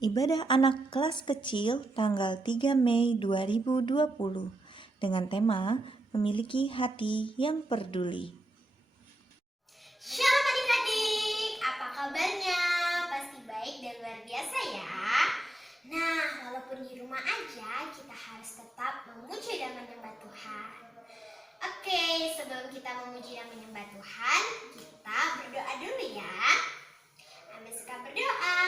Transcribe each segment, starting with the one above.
Ibadah anak kelas kecil tanggal 3 Mei 2020 dengan tema memiliki hati yang peduli. Shalom adik-adik, apa kabarnya? Pasti baik dan luar biasa ya. Nah, walaupun di rumah aja, kita harus tetap memuji dan menyembah Tuhan. Oke, sebelum kita memuji dan menyembah Tuhan, kita berdoa dulu ya. Ambil suka berdoa.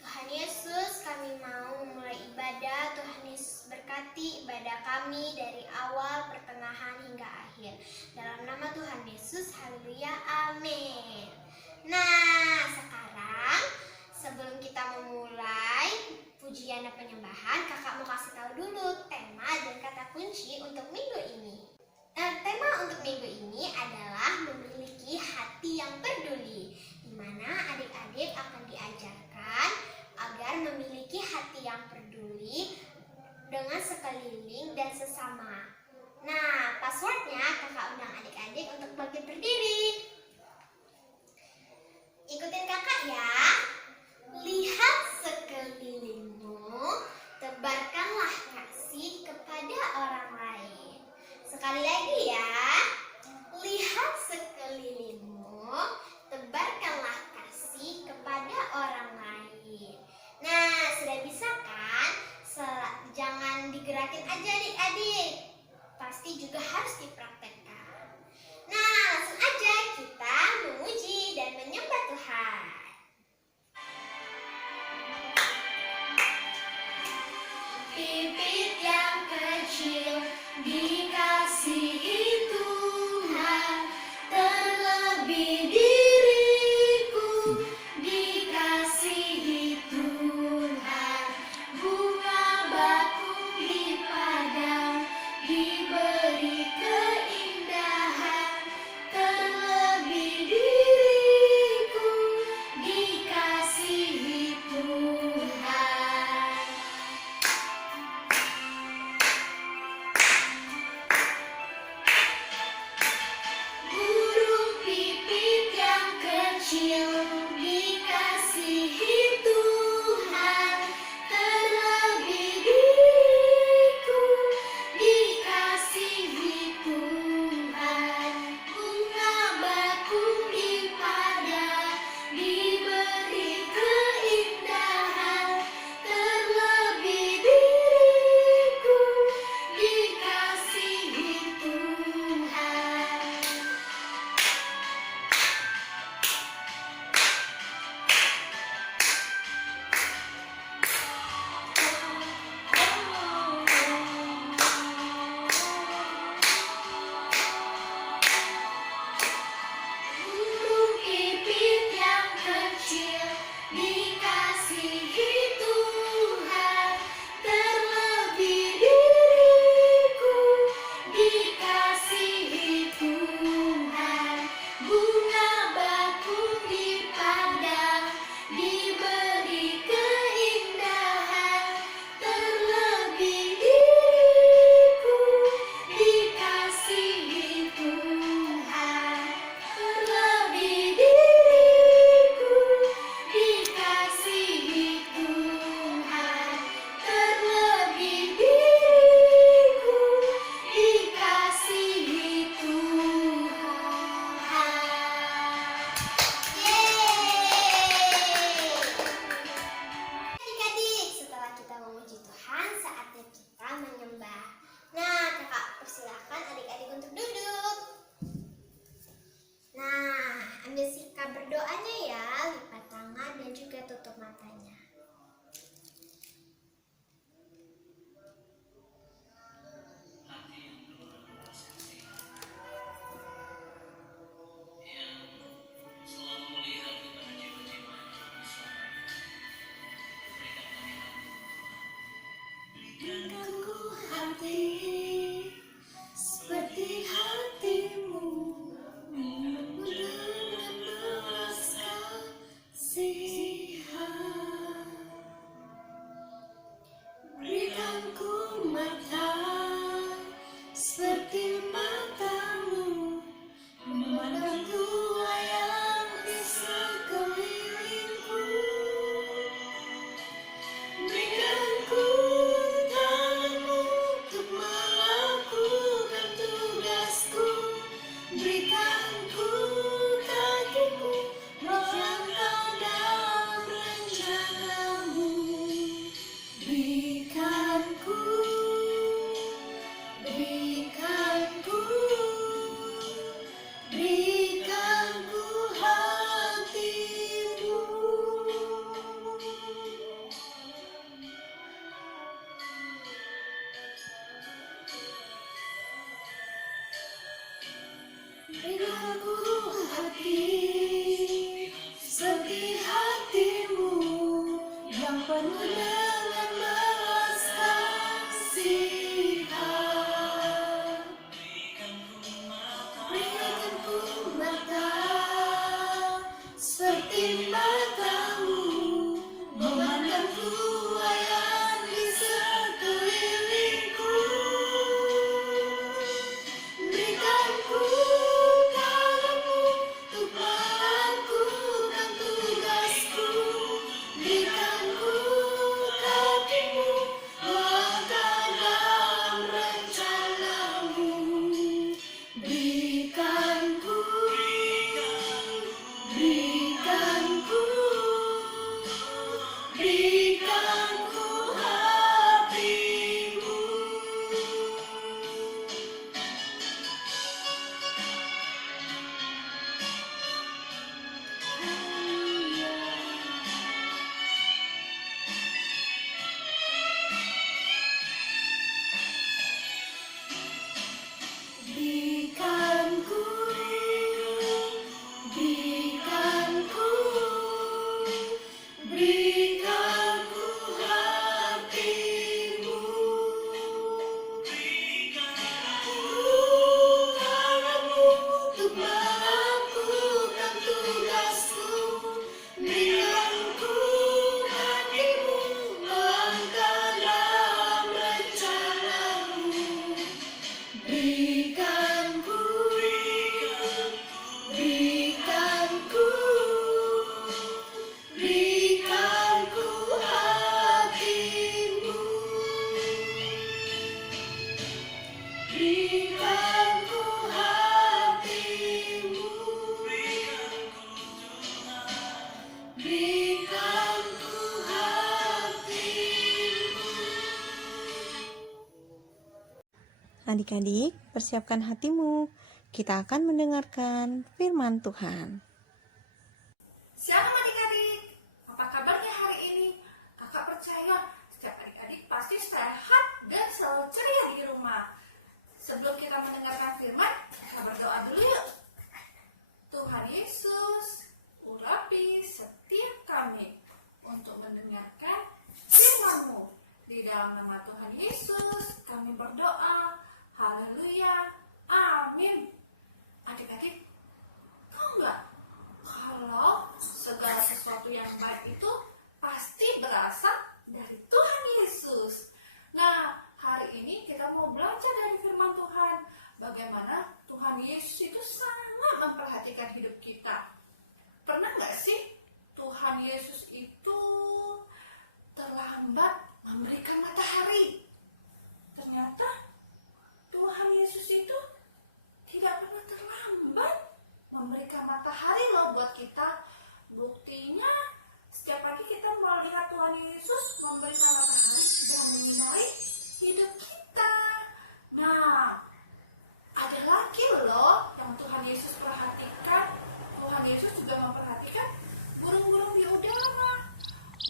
Tuhan Yesus, kami mau memulai ibadah. Tuhan Yesus berkati ibadah kami dari awal, pertengahan, hingga akhir. Dalam nama Tuhan Yesus, haleluya, amin. Nah, sekarang sebelum kita memulai pujian dan penyembahan, kakak mau kasih tahu dulu tema dan kata kunci untuk minggu ini. Tema untuk minggu ini adalah memiliki hati yang peduli, di mana adik-adik akan diajarkan agar memiliki hati yang peduli dengan sekeliling dan sesama. Nah, passwordnya kakak undang adik-adik untuk bangkit berdiri. Ikutin kakak ya. Lihat sekelilingmu, tebarkanlah kasih kepada orang lain. Sekali lagi ya. Lihat sekelilingmu, tebarkanlah kasih kepada orang lain. Nah, sudah bisa kan? Jangan digerakin aja adik-adik. Pasti juga harus dipraktekkan. Nah, langsung aja kita memuji dan menyembah Tuhan. Bibit yang kecil dikasihi Tuhan, terlebih diriku dikasihi Tuhan. Bunga bakung di padang diberi keindahan, terlebih diriku dikasihi Tuhan. Burung pipit yang kecil dikasihi Tuhan, terlebih diriku dikasihi Tuhan. Bunga bakung di padang diberi keindahan, terlebih diriku dikasihi Tuhan. Burung pipit yang kecil dikasihi Tuhan, terlebih diriku dikasihi Tuhan. Bunga bakung di padang diberi keindahan, terlebih diriku dikasihi Tuhan. Terlebih diriku dikasihi Tuhan. Terlebih diriku dikasihi Tuhan. Yeay! Adik-adik, setelah kita memuji Tuhan, saatnya kita menyembah. Nah, kakak persilakan adik-adik untuk duduk. Nah, ambil sikap berdoanya ya, lipat tangan dan juga tutup matanya. Berikan ku hati seperti hatimu, menunggu dengan belas kasihan. Berikan ku mata seperti matamu, memandang tua yang di sekelilingku. yang penuh dengan belas kasihan. Berikanku mata seperti matamu, memandangku yang di sekelilingku. Berikanku tanganmu untuk melakukan tugasku. Berikanku kakimu melangkah dalam rencanamu. Berikanku, berikanku, berikanku hatimu. Berikanku, berikanku, berikanku hatimu. Tanganmu untuk melakukan tugasku. Berikanku kakimu melangkah dalam rencanamu. Berikanku, berikanku, berikanku hatimu. Berikanku hatimu. Berikanku hatimu. Adik-adik, persiapkan hatimu. Kita akan mendengarkan firman Tuhan. Shalom adik-adik, apa kabarnya hari ini? Kakak percaya setiap adik-adik pasti sehat dan selalu ceria di rumah. Sebelum kita mendengarkan firman, kita berdoa dulu yuk. Tuhan Yesus, urapi setiap kami untuk mendengarkan firman-Mu. Di dalam nama Tuhan Yesus, kami berdoa. Haleluya, amin. Adik-adik, tahu nggak? Kalau segala sesuatu yang baik itu pasti berasal dari Tuhan Yesus. Nah, hari ini kita mau belajar dari firman Tuhan. Bagaimana Tuhan Yesus itu sangat memperhatikan hidup kita. Pernah nggak sih Tuhan Yesus itu terlambat memberikan matahari? Ternyata Tuhan Yesus itu tidak pernah terlambat memberikan matahari loh buat kita. Buktinya setiap pagi kita melihat Tuhan Yesus memberikan matahari dan menyinari hidup kita. Nah, ada lagi loh yang Tuhan Yesus perhatikan. Tuhan Yesus juga memperhatikan burung-burung di udara.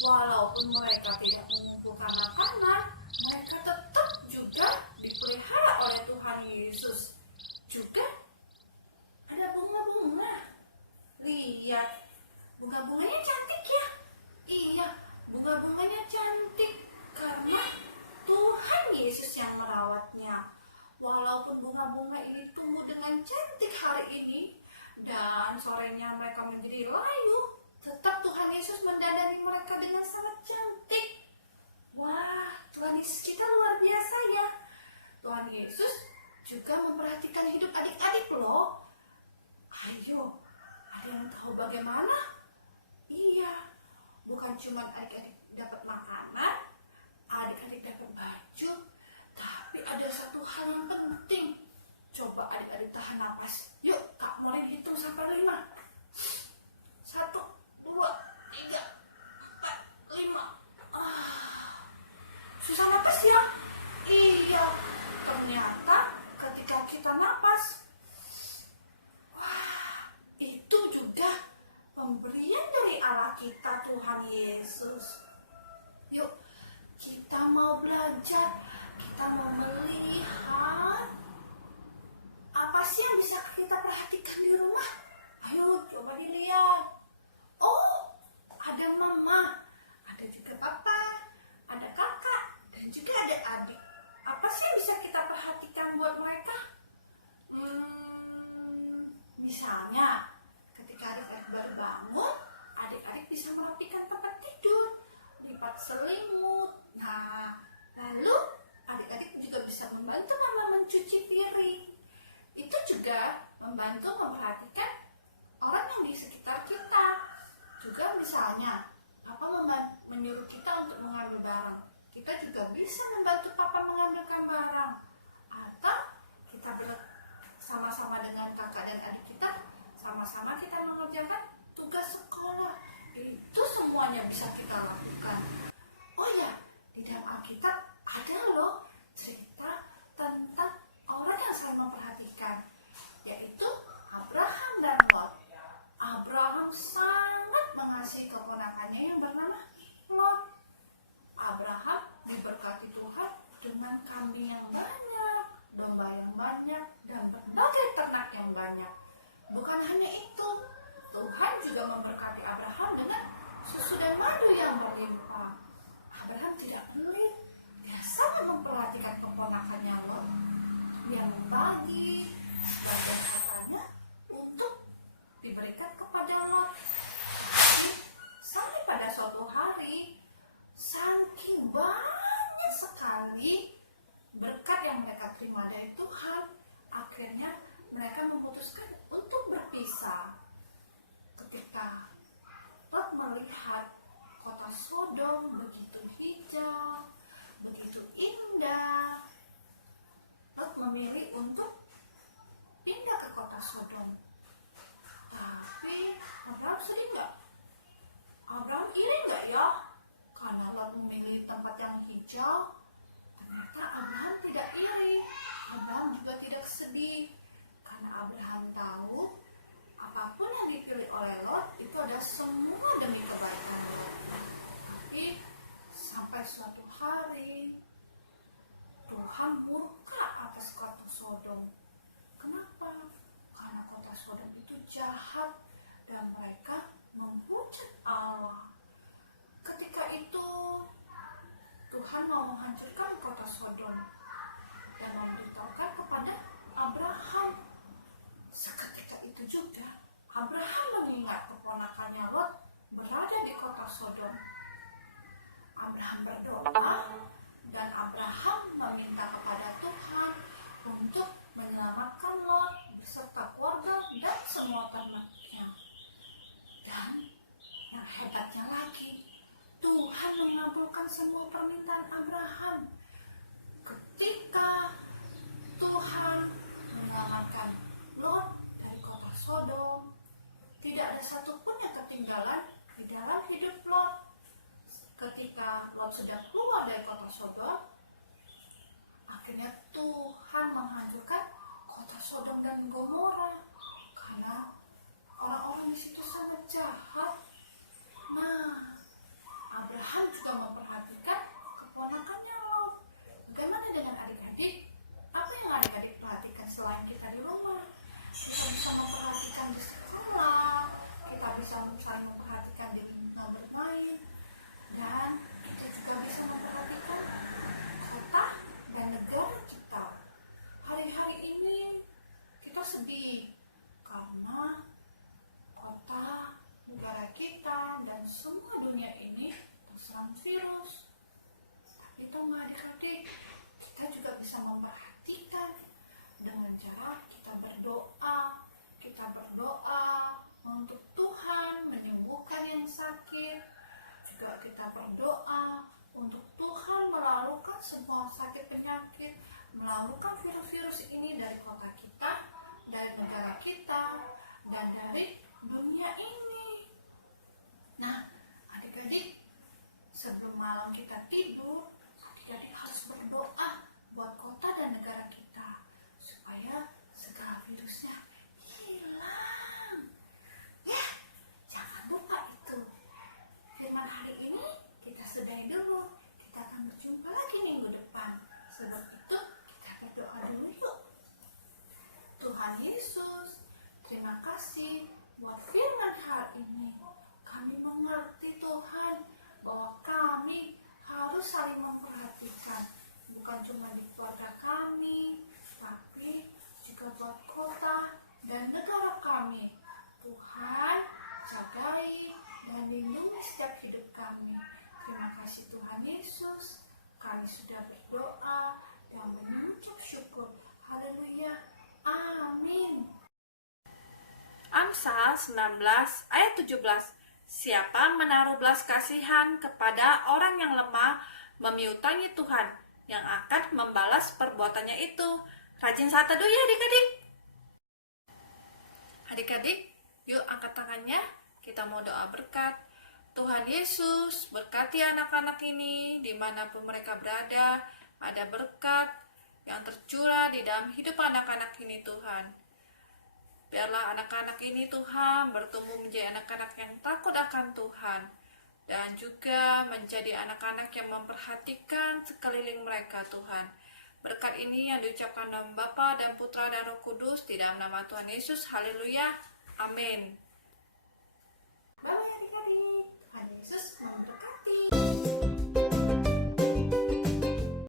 Walaupun mereka tidak mengumpulkan makanan, mereka tetap juga dipelihara oleh Tuhan Yesus. Juga ada bunga-bunga. Lihat, bunga-bunganya cantik ya. Iya, bunga-bunganya cantik karena Tuhan Yesus yang merawatnya. Walaupun bunga-bunga ini tumbuh dengan cantik hari ini dan sorenya mereka menjadi layu, tetap Tuhan Yesus mendadani mereka dengan sangat cantik. Wah, Tuhan Yesus kita luar biasa ya. Tuhan Yesus juga memperhatikan hidup adik-adik loh. Ayo, ada yang tahu bagaimana? Iya, bukan cuma adik-adik dapat makanan, adik-adik dapat baju, tapi ada satu hal yang penting. Coba adik-adik tahan napas. Yuk, Kak mulai hitung sampai 5. 1, 2, 3, 4, 5. Susah napas ya? Iya, ternyata ketika kita napas, wah, itu juga pemberian dari Allah kita, Tuhan Yesus. Yuk, kita mau belajar, kita mau melihat apa sih yang bisa kita perhatikan di rumah. Ayo, coba dilihat. Oh, ada mama, ada juga papa. selimut. Nah, lalu adik-adik juga bisa membantu mama mencuci piring. Itu juga membantu memperhatikan orang yang di sekitar kita. Juga misalnya, papa menyuruh kita untuk mengambil barang. Kita juga bisa membantu papa mengambilkan barang. Atau kita bersama-sama dengan kakak dan adik kita, sama-sama kita mengerjakan tugas sekolah. Itu semuanya bisa kita lakukan. Oh ya, di dalam Alkitab ada loh cerita tentang orang yang saling memperhatikan, yaitu Abraham dan Lot. Abraham sangat mengasihi keponakannya yang bernama Lot. Abraham diberkati Tuhan dengan kambing yang banyak, domba yang banyak, dan berbagai ternak yang banyak. Bukan hanya itu, Tuhan juga memberkati Abraham dengan susu dan madu yang berlimpah. Abraham tidak pelit, dia sangat memperhatikan keponakannya Lot. Dia membagi sebagian hartanya untuk diberikan kepada Lot. Sampai pada suatu hari, saking banyak sekali berkat yang mereka terima dari Tuhan, akhirnya mereka memutuskan untuk berpisah. Ketika Lot melihat kota Sodom begitu hijau, begitu indah, Lot memilih untuk pindah ke kota Sodom. Tapi Abraham sedih nggak? Abraham iri nggak ya? Karena Lot memilih tempat yang hijau. Ternyata Abraham tidak iri. Abraham juga tidak sedih. Karena Abraham tahu apapun yang dipilih oleh Lot itu adalah semua demi kebaikan Lot. Tapi sampai suatu hari Tuhan murka atas kota Sodom. Kenapa? Karena kota Sodom itu jahat dan mereka menghujat Allah. Ketika itu Tuhan mau menghancurkan kota Sodom dan memberitahukan kepada Abraham. Seketika itu juga Abraham mengingat keponakannya Lot berada di kota Sodom. Abraham berdoa dan Abraham meminta kepada Tuhan untuk menyelamatkan Lot beserta keluarga dan semua ternaknya. Dan yang hebatnya lagi, Tuhan mengabulkan semua permintaan Abraham. Ketika Tuhan menyelamatkan Lot dari kota Sodom, tidak ada satupun yang ketinggalan di dalam hidup Lot. Ketika Lot sudah keluar dari kota Sodom, akhirnya Tuhan menghancurkan kota Sodom dan Gomora karena orang-orang di situ sangat jahat. Nah, Abraham juga memperhatikan keponakannya Lot. Bagaimana dengan adik-adik? Apa yang adik-adik perhatikan selain kita di rumah? Kita bisa memperhatikan di sekolah, kita bisa saling memperhatikan di bermain, dan kita juga bisa memperhatikan kota dan negara kita. Hari-hari ini kita sedih karena kota, negara kita, dan semua dunia ini terserang virus. Tapi tahu nggak adik-adik, kita juga bisa memperhatikan dengan cara kita berdoa. Kita berdoa untuk Tuhan menyembuhkan yang sakit. Juga kita berdoa untuk Tuhan melalukan semua sakit penyakit, melalukan virus-virus ini dari kota kita, dari negara kita, dan dari dunia ini. Nah, adik-adik, sebelum malam kita tidur, adik-adik harus berdoa buat kota dan negara kita supaya segala virusnya hilang. Ya, jangan lupa itu. Firman hari ini kita sudahi dulu. Kita akan berjumpa lagi minggu depan. Sebelum itu kita berdoa dulu yuk. Tuhan Yesus, terima kasih buat firman hari ini. Kami mengerti Tuhan bahwa kami harus saling memperhatikan. Bukan cuma di keluarga kami, tapi juga buat kota Yesus, kami sudah berdoa dan mengucap syukur. Haleluya. Amin. Amsal 19 ayat 17. Siapa menaruh belas kasihan kepada orang yang lemah, memiutangi Tuhan yang akan membalas perbuatannya itu. Rajin saat teduh ya adik-adik. Adik-adik, yuk angkat tangannya. Kita mau doa berkat. Tuhan Yesus, berkati anak-anak ini dimanapun mereka berada. Ada berkat yang tercurah di dalam hidup anak-anak ini Tuhan. Biarlah anak-anak ini Tuhan bertumbuh menjadi anak-anak yang takut akan Tuhan. Dan juga menjadi anak-anak yang memperhatikan sekeliling mereka Tuhan. Berkat ini yang diucapkan dalam Bapa dan Putra dan Roh Kudus di dalam nama Tuhan Yesus. Haleluya. Amin. Bye.